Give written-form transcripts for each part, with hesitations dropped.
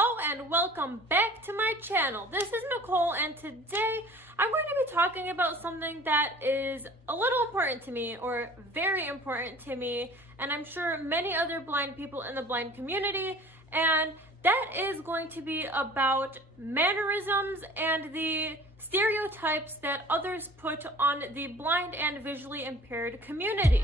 Hello and welcome back to my channel. This is Nicole and today I'm going to be talking about something that is a little important to me, or very important to me, and I'm sure many other blind people in the blind community, and that is going to be about mannerisms and the stereotypes that others put on the blind and visually impaired community.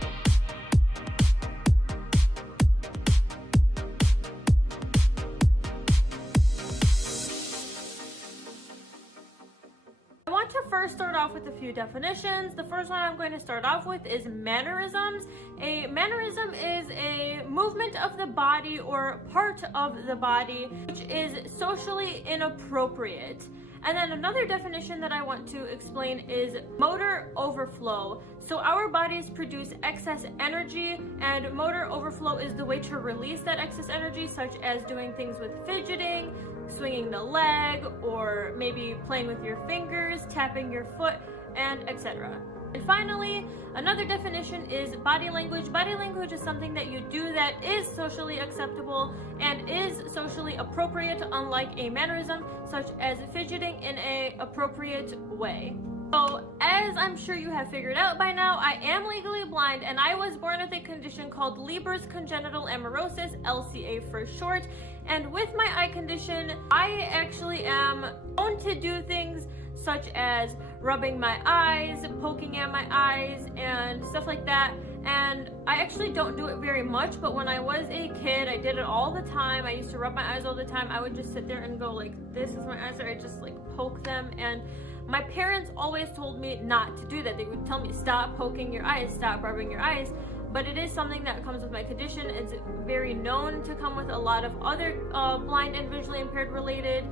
I want to first start off with a few definitions. The first one I'm going to start off with is mannerisms. A mannerism is a movement of the body or part of the body which is socially inappropriate. And then another definition that I want to explain is motor overflow. So our bodies produce excess energy, and motor overflow is the way to release that excess energy, such as doing things with fidgeting, swinging the leg, or maybe playing with your fingers, tapping your foot, and etc. And finally, another definition is body language. Body language is something that you do that is socially acceptable and is socially appropriate, unlike a mannerism, such as fidgeting in an appropriate way. So, as I'm sure you have figured out by now, I am legally blind and I was born with a condition called Leber's congenital amaurosis, LCA for short. And with my eye condition, I actually am known to do things such as rubbing my eyes, poking at my eyes, and stuff like that. And I actually don't do it very much, but when I was a kid, I did it all the time. I used to rub my eyes all the time. I would just sit there and go like this with my eyes, or I just like poke them. And my parents always told me not to do that. They would tell me, stop poking your eyes, stop rubbing your eyes. But it is something that comes with my condition. It's very known to come with a lot of other blind and visually impaired related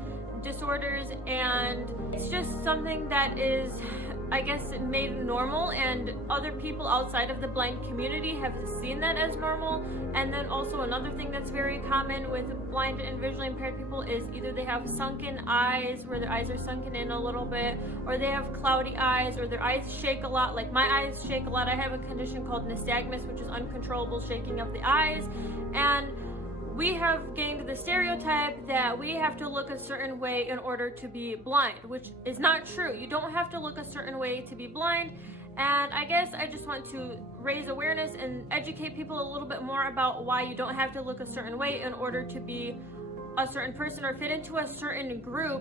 disorders, and it's just something that is, I guess, made normal, and other people outside of the blind community have seen that as normal. And then also another thing that's very common with blind and visually impaired people is either they have sunken eyes, where their eyes are sunken in a little bit, or they have cloudy eyes, or their eyes shake a lot. Like my eyes shake a lot. I have a condition called nystagmus, which is uncontrollable shaking of the eyes. And we have gained the stereotype that we have to look a certain way in order to be blind, which is not true. You don't have to look a certain way to be blind. And I guess I just want to raise awareness and educate people a little bit more about why you don't have to look a certain way in order to be a certain person or fit into a certain group.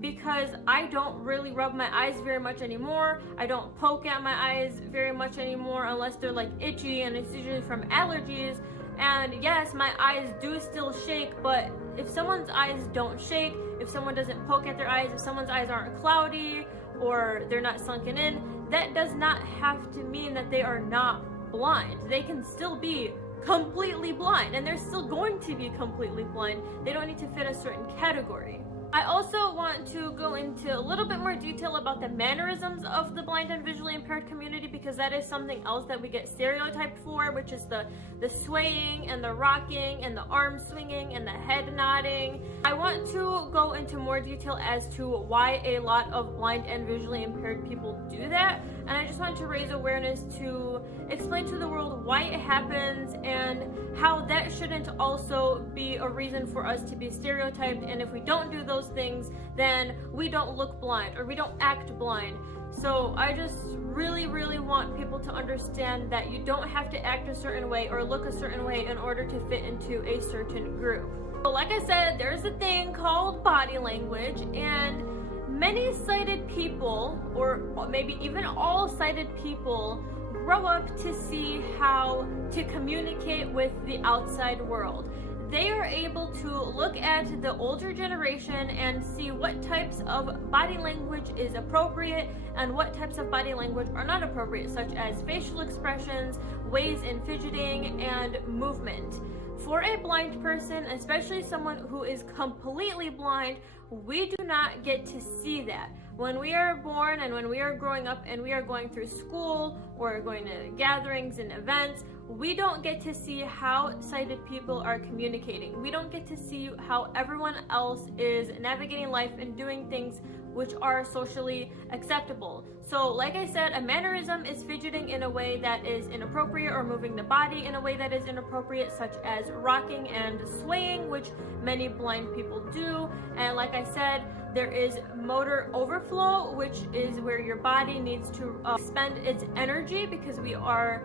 Because I don't really rub my eyes very much anymore. I don't poke at my eyes very much anymore unless they're like itchy, and it's usually from allergies. And yes, my eyes do still shake, but if someone's eyes don't shake, if someone doesn't poke at their eyes, if someone's eyes aren't cloudy or they're not sunken in, that does not have to mean that they are not blind. They can still be completely blind, and they're still going to be completely blind. They don't need to fit a certain category. I also want to go into a little bit more detail about the mannerisms of the blind and visually impaired community, because that is something else that we get stereotyped for, which is the swaying and the rocking and the arm swinging and the head nodding. I want to go into more detail as to why a lot of blind and visually impaired people do that, and I just want to raise awareness to explain to the world why it happens and how that shouldn't also be a reason for us to be stereotyped. And if we don't do those things, then we don't look blind or we don't act blind. So I just really want people to understand that you don't have to act a certain way or look a certain way in order to fit into a certain group. So like I said, there's a thing called body language, and many sighted people, or maybe even all sighted people, grow up to see how to communicate with the outside world. They are able to look at the older generation and see what types of body language is appropriate and what types of body language are not appropriate, such as facial expressions, ways in fidgeting, and movement. For a blind person, especially someone who is completely blind, we do not get to see that. When we are born and when we are growing up and we are going through school or going to gatherings and events, we don't get to see how sighted people are communicating. We don't get to see how everyone else is navigating life and doing things which are socially acceptable. So like I said, a mannerism is fidgeting in a way that is inappropriate, or moving the body in a way that is inappropriate, such as rocking and swaying, which many blind people do. And like I said, there is motor overflow, which is where your body needs to spend its energy, because we are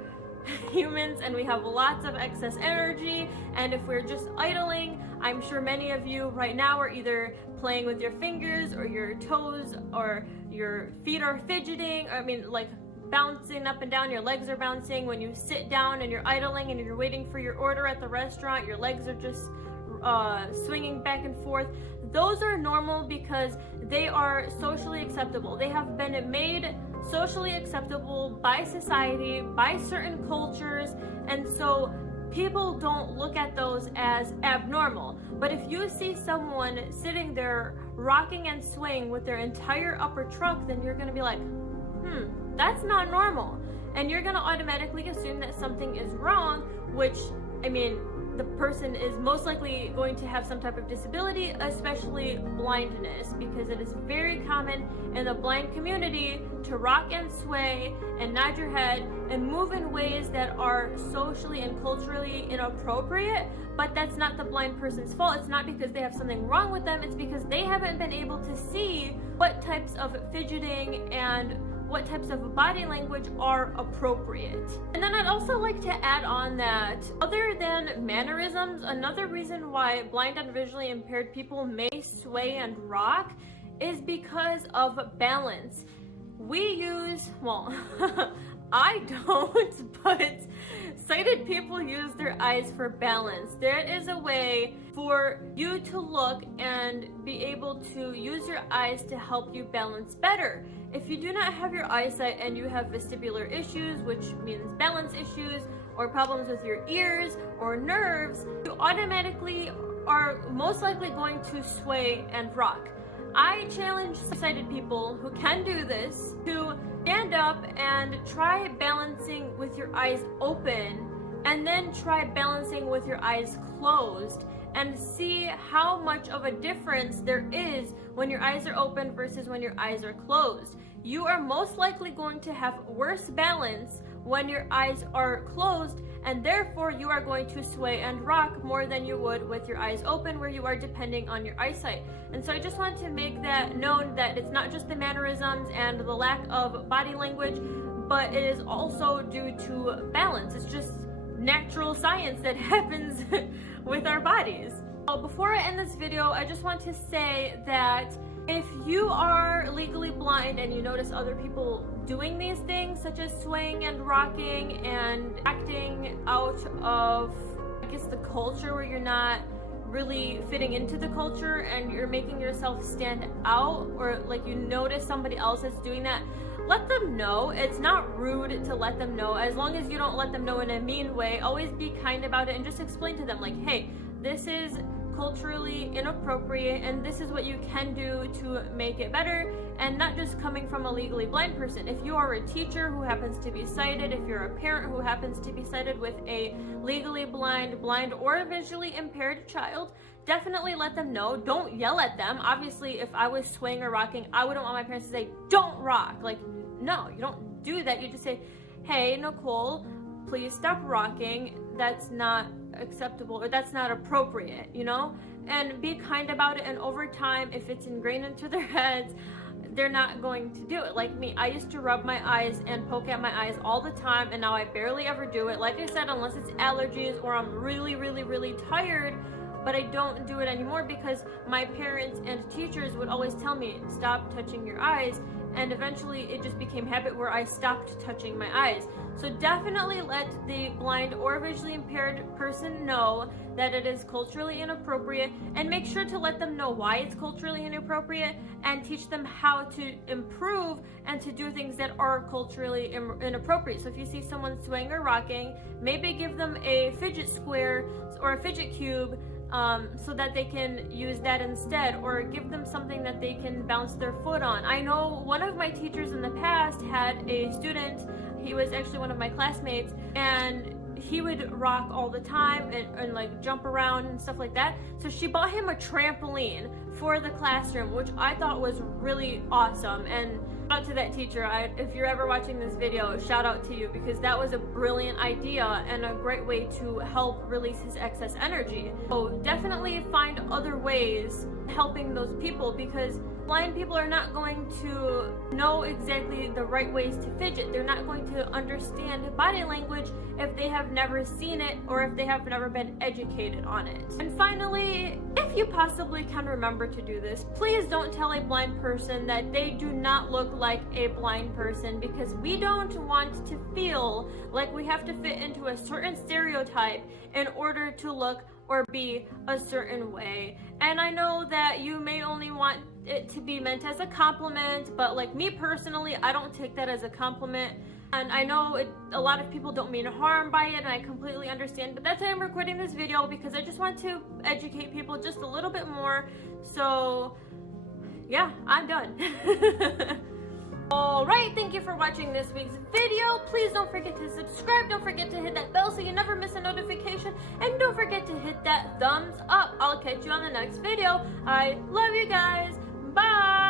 humans and we have lots of excess energy. And if we're just idling, I'm sure many of you right now are either playing with your fingers or your toes, or your feet are fidgeting, or, I mean, like bouncing up and down, your legs are bouncing. When you sit down and you're idling and you're waiting for your order at the restaurant, your legs are just swinging back and forth. Those are normal because they are socially acceptable. They have been made socially acceptable by society, by certain cultures, and so people don't look at those as abnormal. But if you see someone sitting there rocking and swaying with their entire upper trunk, then you're gonna be like, that's not normal. And you're gonna automatically assume that something is wrong, which, I mean, the person is most likely going to have some type of disability, especially blindness, because it is very common in the blind community to rock and sway and nod your head and move in ways that are socially and culturally inappropriate. But that's not the blind person's fault. It's not because they have something wrong with them. It's because they haven't been able to see what types of fidgeting and what types of body language are appropriate. And then I'd also like to add on that other than mannerisms, another reason why blind and visually impaired people may sway and rock is because of balance. We use, well, I don't, but sighted people use their eyes for balance. There is a way for you to look and be able to use your eyes to help you balance better. If you do not have your eyesight and you have vestibular issues, which means balance issues, or problems with your ears or nerves, you automatically are most likely going to sway and rock. I challenge sighted people who can do this to stand up and try balancing with your eyes open, and then try balancing with your eyes closed, and see how much of a difference there is when your eyes are open versus when your eyes are closed. You are most likely going to have worse balance when your eyes are closed, and therefore you are going to sway and rock more than you would with your eyes open, where you are depending on your eyesight. And so I just want to make that known, that it's not just the mannerisms and the lack of body language, but it is also due to balance. It's just natural science that happens with our bodies. So before I end this video, I just want to say that if you are legally blind and you notice other people doing these things, such as swaying and rocking and acting out of, I guess, the culture, where you're not really fitting into the culture and you're making yourself stand out, or like you notice somebody else is doing that, let them know. It's not rude to let them know, as long as you don't let them know in a mean way. Always be kind about it and just explain to them, like, hey, this is culturally inappropriate and this is what you can do to make it better. And not just coming from a legally blind person. If you are a teacher who happens to be sighted, if you're a parent who happens to be sighted with a legally blind or visually impaired child, definitely let them know. Don't yell at them. Obviously, if I was swaying or rocking, I wouldn't want my parents to say, don't rock. Like, no, you don't do that. You just say, hey, Nicole, please stop rocking. That's not acceptable, or that's not appropriate, you know? And be kind about it. And over time, if it's ingrained into their heads, they're not going to do it. Like me, I used to rub my eyes and poke at my eyes all the time, and now I barely ever do it. Like I said, unless it's allergies or I'm really tired, but I don't do it anymore because my parents and teachers would always tell me, stop touching your eyes. And eventually it just became habit where I stopped touching my eyes. So definitely let the blind or visually impaired person know that it is culturally inappropriate, and make sure to let them know why it's culturally inappropriate, and teach them how to improve and to do things that are culturally inappropriate. So if you see someone swaying or rocking, maybe give them a fidget square or a fidget cube, so that they can use that instead, or give them something that they can bounce their foot on. I know one of my teachers in the past had a student, he was actually one of my classmates, and he would rock all the time and like jump around and stuff like that. So she bought him a trampoline for the classroom, which I thought was really awesome. And shout out to that teacher. If you're ever watching this video, shout out to you, because that was a brilliant idea and a great way to help release his excess energy. So definitely find other ways helping those people, because blind people are not going to know exactly the right ways to fidget. They're not going to understand body language if they have never seen it or if they have never been educated on it. And finally, if you possibly can remember to do this, please don't tell a blind person that they do not look like a blind person, because we don't want to feel like we have to fit into a certain stereotype in order to look or be a certain way. And I know that you may only want it to be meant as a compliment, but like me personally, I don't take that as a compliment. And I know a lot of people don't mean harm by it, and I completely understand, but that's why I'm recording this video, because I just want to educate people just a little bit more. So yeah, I'm done. Alright, thank you for watching this week's video. Please don't forget to subscribe, don't forget to hit that bell so you never miss a notification, and don't forget to hit that thumbs up. I'll catch you on the next video. I love you guys. Bye!